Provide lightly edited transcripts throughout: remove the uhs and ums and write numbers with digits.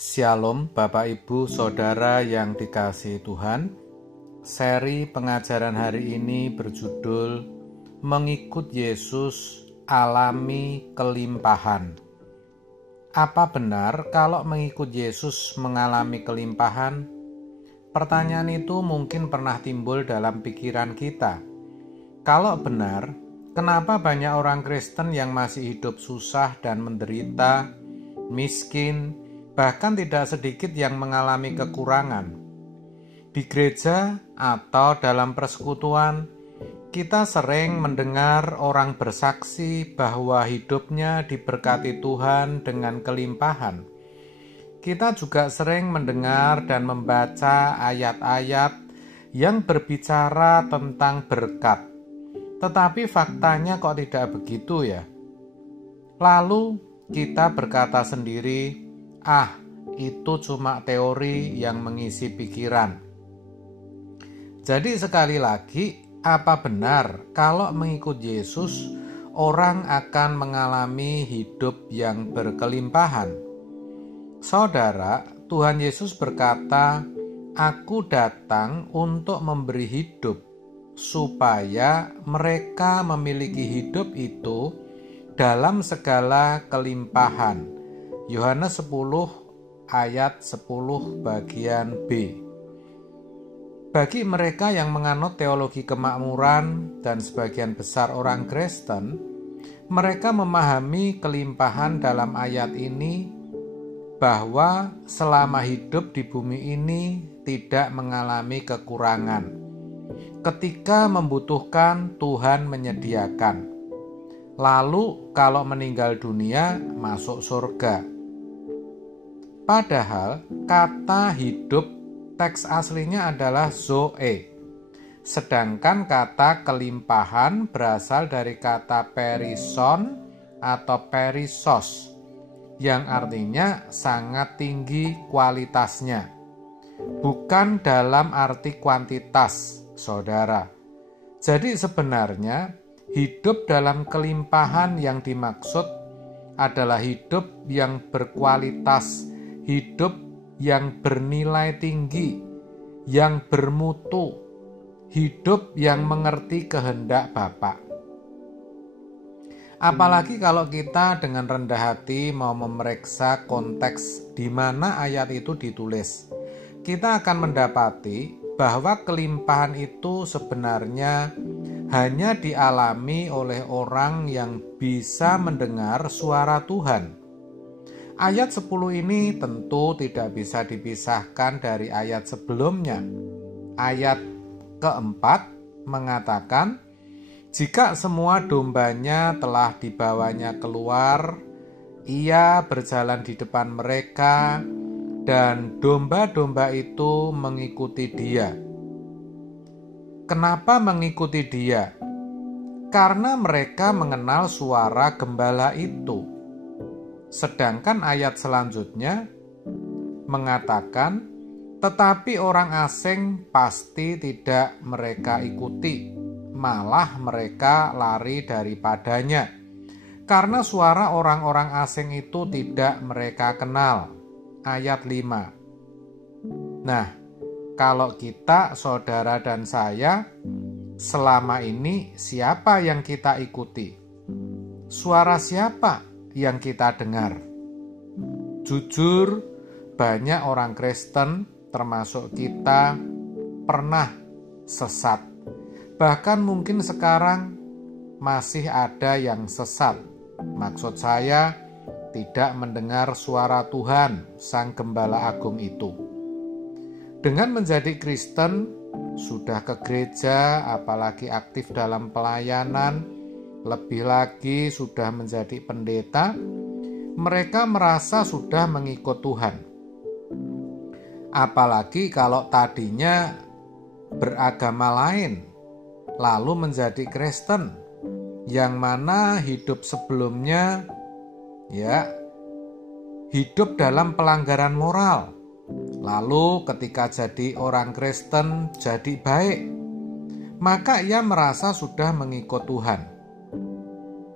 Shalom Bapak Ibu Saudara yang dikasihi Tuhan. Seri pengajaran hari ini berjudul Mengikut Yesus Alami Kelimpahan. Apa benar kalau mengikut Yesus mengalami kelimpahan? Pertanyaan itu mungkin pernah timbul dalam pikiran kita. Kalau benar, kenapa banyak orang Kristen yang masih hidup susah dan menderita, miskin, bahkan tidak sedikit yang mengalami kekurangan? Di gereja atau dalam persekutuan, kita sering mendengar orang bersaksi bahwa hidupnya diberkati Tuhan dengan kelimpahan. Kita juga sering mendengar dan membaca ayat-ayat yang berbicara tentang berkat. Tetapi faktanya kok tidak begitu ya? Lalu kita berkata sendiri, itu cuma teori yang mengisi pikiran. Jadi sekali lagi, apa benar kalau mengikut Yesus orang akan mengalami hidup yang berkelimpahan? Saudara, Tuhan Yesus berkata, "Aku datang untuk memberi hidup, supaya mereka memiliki hidup itu dalam segala kelimpahan." Yohanes 10 ayat 10 bagian B. Bagi mereka yang menganut teologi kemakmuran dan sebagian besar orang Kristen, mereka memahami kelimpahan dalam ayat ini bahwa selama hidup di bumi ini tidak mengalami kekurangan. Ketika membutuhkan, Tuhan menyediakan. Lalu kalau meninggal dunia, masuk surga. Padahal kata hidup teks aslinya adalah zoe. Sedangkan kata kelimpahan berasal dari kata perison atau perisos, yang artinya sangat tinggi kualitasnya. Bukan dalam arti kuantitas, saudara. Jadi sebenarnya hidup dalam kelimpahan yang dimaksud adalah hidup yang berkualitas, hidup yang bernilai tinggi, yang bermutu, hidup yang mengerti kehendak Bapa. Apalagi kalau kita dengan rendah hati mau memeriksa konteks di mana ayat itu ditulis, kita akan mendapati bahwa kelimpahan itu sebenarnya hanya dialami oleh orang yang bisa mendengar suara Tuhan. Ayat 10 ini tentu tidak bisa dipisahkan dari ayat sebelumnya. Ayat keempat mengatakan, "Jika semua dombanya telah dibawanya keluar, ia berjalan di depan mereka, dan domba-domba itu mengikuti dia." Kenapa mengikuti dia? Karena mereka mengenal suara gembala itu. Sedangkan ayat selanjutnya mengatakan, "Tetapi orang asing pasti tidak mereka ikuti, malah mereka lari daripadanya, karena suara orang-orang asing itu tidak mereka kenal." Ayat 5. Nah, kalau kita, saudara dan saya, selama ini siapa yang kita ikuti? Suara siapa yang kita dengar? Jujur, banyak orang Kristen termasuk kita pernah sesat. Bahkan mungkin sekarang masih ada yang sesat. Maksud saya, tidak mendengar suara Tuhan, Sang Gembala Agung itu. Dengan menjadi Kristen, sudah ke gereja, apalagi aktif dalam pelayanan, lebih lagi sudah menjadi pendeta, mereka merasa sudah mengikut Tuhan. Apalagi kalau tadinya beragama lain, lalu menjadi Kristen, yang mana hidup sebelumnya hidup dalam pelanggaran moral. Lalu ketika jadi orang Kristen, jadi baik, maka ia merasa sudah mengikut Tuhan.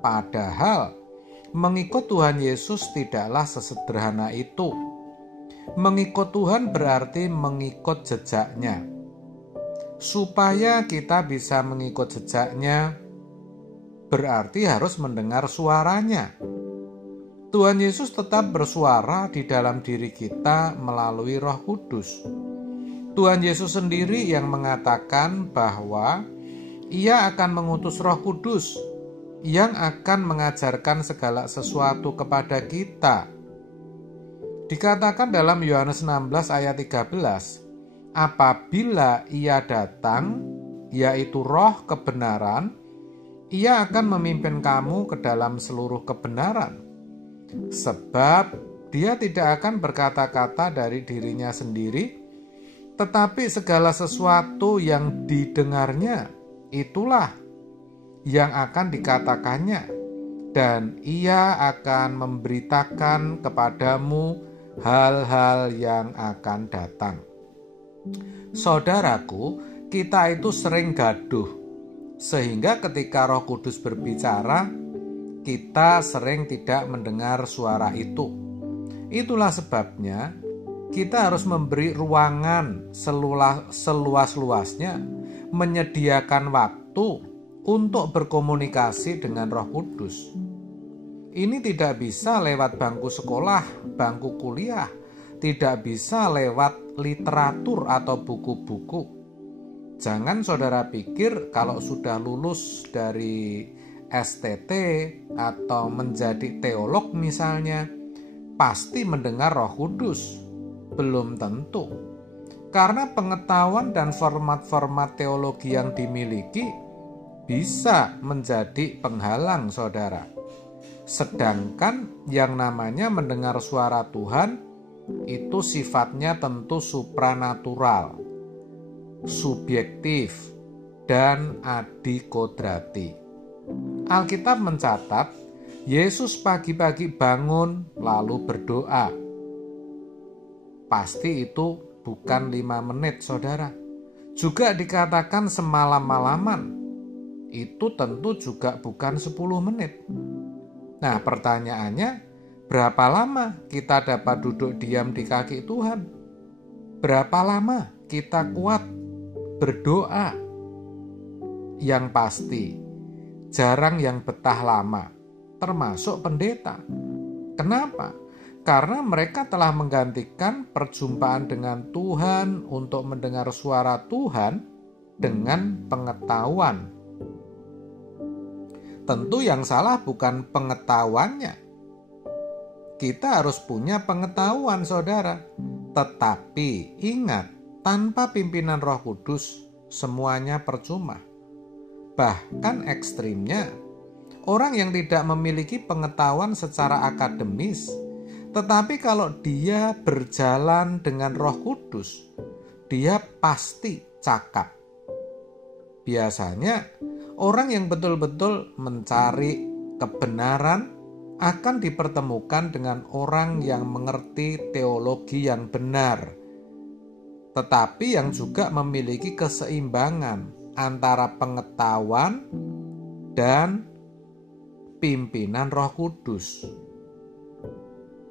Padahal mengikut Tuhan Yesus tidaklah sesederhana itu. Mengikut Tuhan berarti mengikut jejaknya. Supaya kita bisa mengikut jejaknya, berarti harus mendengar suaranya. Tuhan Yesus tetap bersuara di dalam diri kita melalui Roh Kudus. Tuhan Yesus sendiri yang mengatakan bahwa Ia akan mengutus Roh Kudus yang akan mengajarkan segala sesuatu kepada kita. Dikatakan dalam Yohanes 16 ayat 13, apabila Ia datang, yaitu Roh kebenaran, Ia akan memimpin kamu ke dalam seluruh kebenaran. Sebab Dia tidak akan berkata-kata dari dirinya sendiri, tetapi segala sesuatu yang didengarnya, itulah yang akan dikatakannya, dan Ia akan memberitakan kepadamu hal-hal yang akan datang. Saudaraku, kita itu sering gaduh, sehingga ketika Roh Kudus berbicara, kita sering tidak mendengar suara itu. Itulah sebabnya kita harus memberi ruangan seluas-luasnya, menyediakan waktu untuk berkomunikasi dengan Roh Kudus. Ini tidak bisa lewat bangku sekolah, bangku kuliah, tidak bisa lewat literatur atau buku-buku. Jangan saudara pikir kalau sudah lulus dari STT atau menjadi teolog misalnya, pasti mendengar Roh Kudus. Belum tentu. Karena pengetahuan dan format-format teologi yang dimiliki bisa menjadi penghalang saudara. Sedangkan yang namanya mendengar suara Tuhan itu sifatnya tentu supranatural, subjektif, dan adikodrati. Alkitab mencatat, Yesus pagi-pagi bangun lalu berdoa. Pasti itu bukan 5 menit saudara. Juga dikatakan semalam-malaman. Itu tentu juga bukan 10 menit. Nah pertanyaannya, berapa lama kita dapat duduk diam di kaki Tuhan? Berapa lama kita kuat berdoa? Yang pasti, jarang yang betah lama, termasuk pendeta. Kenapa? Karena mereka telah menggantikan perjumpaan dengan Tuhan untuk mendengar suara Tuhan dengan pengetahuan. Tentu yang salah bukan pengetahuannya. Kita harus punya pengetahuan, saudara. Tetapi ingat, tanpa pimpinan Roh Kudus, semuanya percuma. Bahkan ekstrimnya, orang yang tidak memiliki pengetahuan secara akademis, tetapi kalau dia berjalan dengan Roh Kudus, dia pasti cakap. Biasanya, orang yang betul-betul mencari kebenaran akan dipertemukan dengan orang yang mengerti teologi yang benar, tetapi yang juga memiliki keseimbangan antara pengetahuan dan pimpinan Roh Kudus.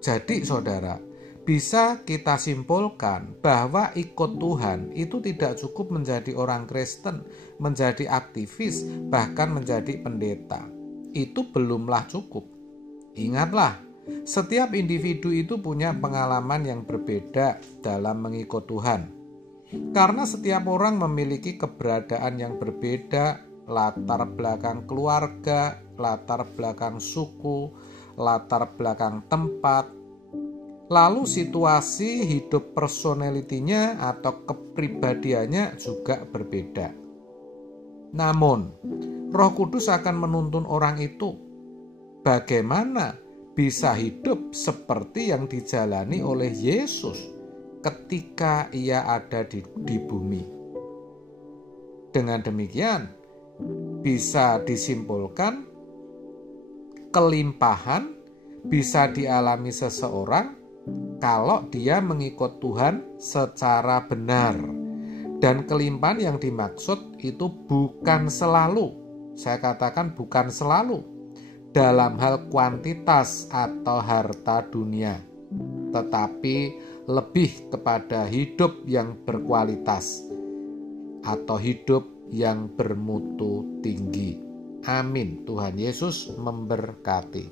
Jadi saudara, bisa kita simpulkan bahwa ikut Tuhan itu tidak cukup menjadi orang Kristen, menjadi aktivis, bahkan menjadi pendeta. Itu belumlah cukup. Ingatlah, setiap individu itu punya pengalaman yang berbeda dalam mengikut Tuhan. Karena setiap orang memiliki keberadaan yang berbeda, latar belakang keluarga, latar belakang suku, latar belakang tempat, lalu situasi hidup personalitinya atau kepribadiannya juga berbeda. Namun, Roh Kudus akan menuntun orang itu bagaimana bisa hidup seperti yang dijalani oleh Yesus ketika ia ada di bumi. Dengan demikian, bisa disimpulkan kelimpahan bisa dialami seseorang kalau dia mengikut Tuhan secara benar. Dan kelimpahan yang dimaksud itu bukan selalu, saya katakan bukan selalu, dalam hal kuantitas atau harta dunia, tetapi lebih kepada hidup yang berkualitas atau hidup yang bermutu tinggi. Amin. Tuhan Yesus memberkati.